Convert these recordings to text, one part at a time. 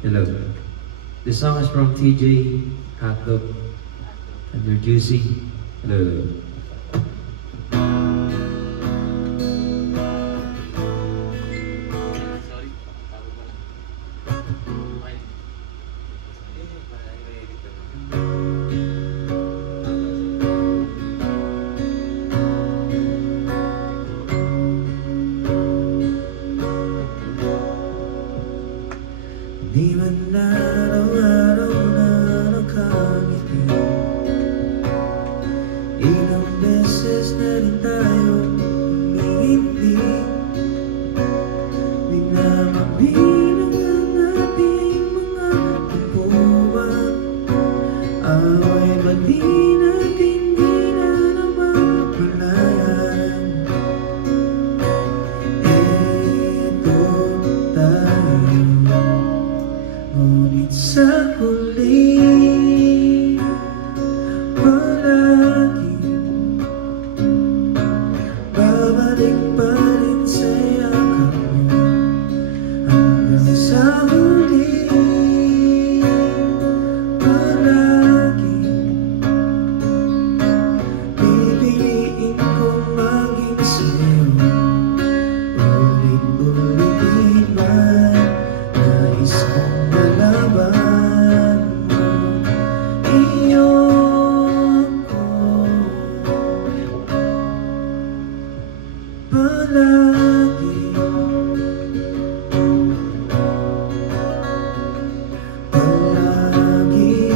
Hello. This song is from TJ, Hotdog, and they're Juicy. Hello. Di man araw-araw na nakangiti, ilang beses na rin tayo umingiti. Di na mabilang ang ating mga pagpuwang, away ba di natin di na naman palayan. Eto tayo, ngunit sa huli palagi babalik pa rin sa yakap mo, hanggang sa huli palagi pipiliin kong maging sa'yo. Ulit-ulitin man nais kong malaman mo, iyon ko palagi. Palagi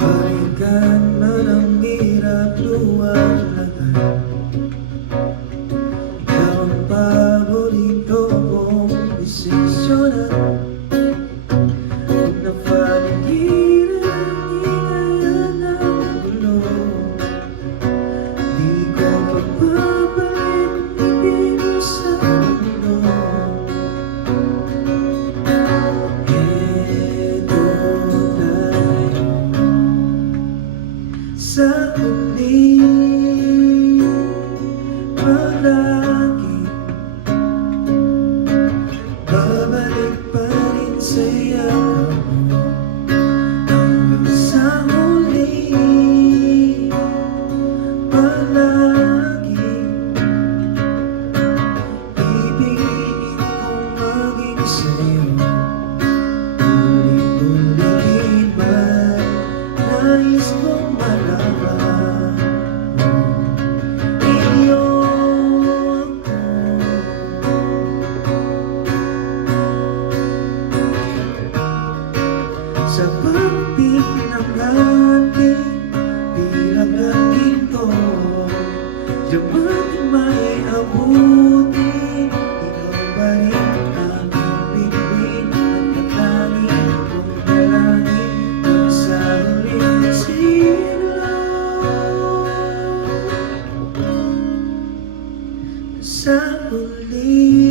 balikan man ang hirap luwalhagan, ikaw ang paborito kong desisyonan. Huwag na paligiran ang hilayan ng gulo, di ko pagpapalit ibig sa mundo. Eto tayo sa huli palagi, babalik pa rin sa yakap mo, hanggang sa huli palagi pipiliin kong maging sa'yo. Ulit-ulitin man nais kong malaman mo, iyon ko sa pagpig ng ating pinag-ating ko. Diyaman may abutin, ikaw pa rin ang bibig at katangin kong dalangin, hanggang sa huling silaw. Sa huli